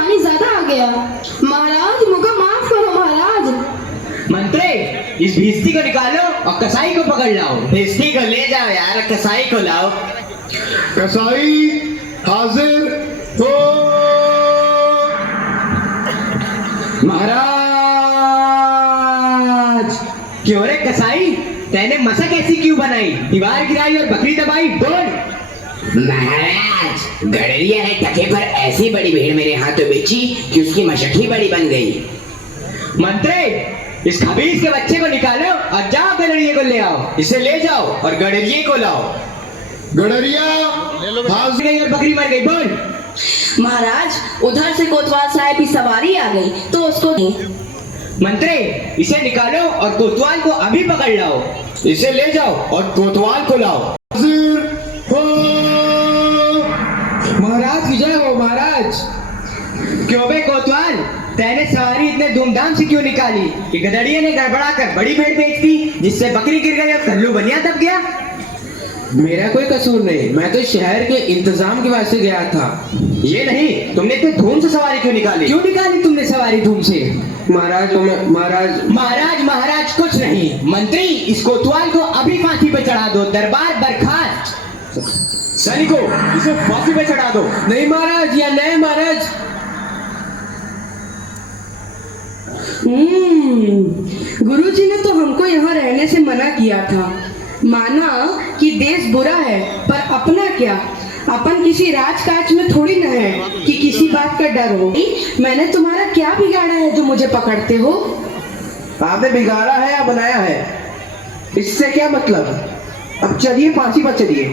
पानी ज्यादा आ गया। महाराज मुझे माफ करो महाराज। मंत्री, इस भिस्ती को निकालो और कसाई को पकड़ लाओ। भिस्ती को ले जाओ यार, कसाई को लाओ। कसाई हाजिर हो। महाराज। क्यों रे कसाई, तेने मशक ऐसी क्यों बनाई, दीवार गिराई और बकरी दबाई? बोल। महाराज, गडरिया ने टके पर ऐसी बड़ी भीड़ मेरे हाथों बेची कि उसकी मशक ही बड़ी बन गई। मंत्री, इस खबीज के बच्चे को निकालो और जाओ गडरिये को ले आओ। इसे ले जाओ और गडरिये को लाओ। गडरिया हाजिर। और बकरी मर गई। बोल। महाराज, उधर से कोतवाल साहब की सवारी आ गई तो उसको मंत्री, इसे निकालो और कोतवाल को अभी पकड़ लाओ। इसे ले जाओ और कोतवाल को लाओ। हाजिर हो। महाराज की जय हो। महाराज। क्यों बे कोतवाल, तेने सवारी इतने धूमधाम से क्यों निकाली कि गदड़िये ने गड़बड़ा कर बड़ी भेड़ बेच दी, जिससे बकरी गिर गई और कल्लू बनिया दब गया? मेरा कोई कसूर नहीं, मैं तो शहर के इंतजाम के वास्ते गया था। ये नहीं, तुमने इतने धूम से सवारी क्यों निकाली? क्यों निकाली तुमने सवारी धूम से? महाराज महाराज कुछ नहीं। मंत्री, इस कोतवाल को अभी फांसी पे चढ़ा दो। दरबार बर्खास्त। सैनिकों, इसे फांसी पे चढ़ा दो। नहीं महाराज, या नहीं महाराज। गुरुजी ने तो हमको यहाँ रहने से मना किया था। माना कि देश बुरा है, पर अपना क्या, अपन किसी राजकाज में थोड़ी न है कि किसी बात का डर हो। मैंने तुम्हारा क्या बिगाड़ा है जो मुझे पकड़ते हो? आपने बिगाड़ा है या बनाया है, इससे क्या मतलब? अब चलिए फांसी पर चलिए।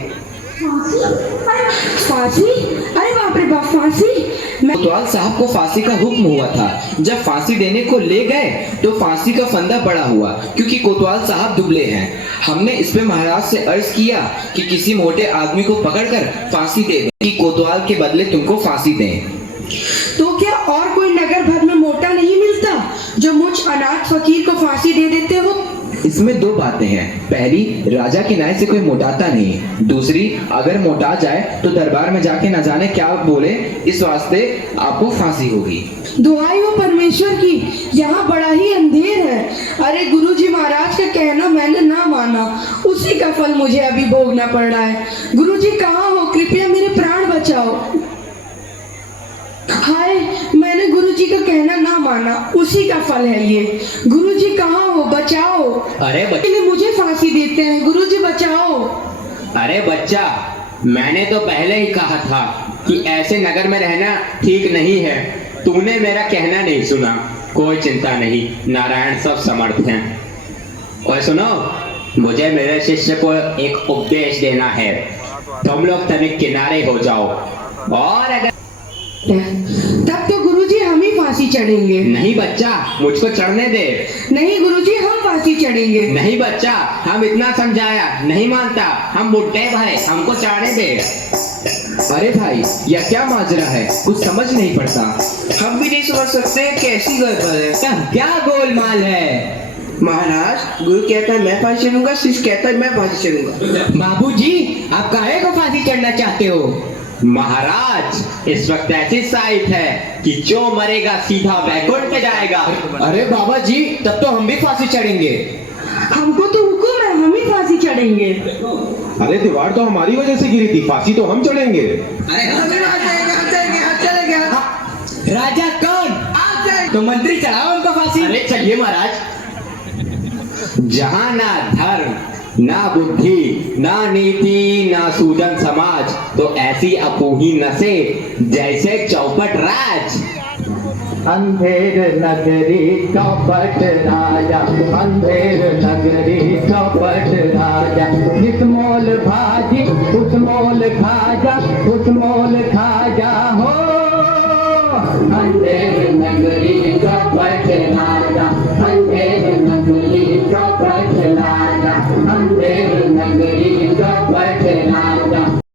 फांसी? अरे बाप रे बाप, फांसी? कोतवाल साहब को फांसी का हुक्म हुआ था। जब फांसी देने को ले गए तो फांसी का फंदा बड़ा हुआ, क्योंकि कोतवाल साहब दुबले हैं। हमने इस पे महाराज से अर्ज किया कि किसी मोटे आदमी को पकड़कर फांसी दे दें, कि कोतवाल के बदले तुमको फांसी दें। तो क्या और कोई नगर भर में मोटा नहीं मिलता जो मुझ अनाथ फकीर को फांसी दे देते हो? इसमें दो बातें हैं। पहली, राजा के न्याय से कोई मोटाता नहीं। दूसरी, अगर मोटा जाए तो दरबार में जाके न जाने क्या बोले, इस वास्ते आपको फांसी होगी। दुहाई हो परमेश्वर की, यहाँ बड़ा ही अंधेर है। अरे गुरुजी महाराज का कहना मैंने ना माना, उसी का फल मुझे अभी भोगना पड़ रहा है। गुरुजी कहाँ हो? कृपया मेरे प्राण बचाओ। हाय, मैंने गुरुजी का कहना ना माना, उसी का फल है ये। गुरुजी कहाँ हो? बचाओ। अरे मुझे फांसी देते हैं, गुरुजी बचाओ। अरे बच्चा, मैंने तो पहले ही कहा था कि ऐसे नगर में रहना ठीक नहीं है। तूने मेरा कहना नहीं सुना। कोई चिंता नहीं, नारायण सब समर्थ हैं। और सुनो, मुझे मेरे शिष्य को एक उपदेश देना है। तुम लोग तनिक किनारे हो जाओ, और अगर तब तो गुरुजी हम ही फांसी चढ़ेंगे। नहीं बच्चा, मुझको चढ़ने दे। नहीं गुरुजी, हम फांसी चढ़ेंगे। नहीं बच्चा, हम इतना समझाया, नहीं मानता। हम बुड्ढे भाई, हमको चढ़ने दे। अरे भाई, यह क्या माजरा है, कुछ समझ नहीं पड़ता। हम भी नहीं समझ सकते कैसी गड़बड़ है। क्या गोलमाल है? महाराज, गुरु कहता है मैं फांसी चढ़ूंगा, शिष्य कहता है मैं फांसी चढ़ूंगा। बाबूजी, आप काहे को फांसी चढ़ना चाहते हो? महाराज, इस वक्त ऐसी साइट है कि जो मरेगा सीधा वैकुंठ में जाएगा। अरे बाबा जी, तब तो हम भी फांसी चढ़ेंगे। हमको तो हुक्म है, हम ही फांसी चढ़ेंगे। अरे दीवार तो हमारी वजह से गिरी थी, फांसी तो हम चढ़ेंगे। राजा कौन? तो मंत्री चढ़ाओ उनको फांसी। अरे चलिए महाराज। जहाँ ना धर्म, ना बुद्धि, ना नीति, ना सूजन समाज, तो ऐसी अपूही नसे जैसे चौपट राज। अंधेर नगरी चौपट राजा, अंधेर नगरी चौपट राजा। जिस मोल भाजी उस मोल खाजा, उस मोल खाजा हो। अंधेर नगरी चौपट राजा।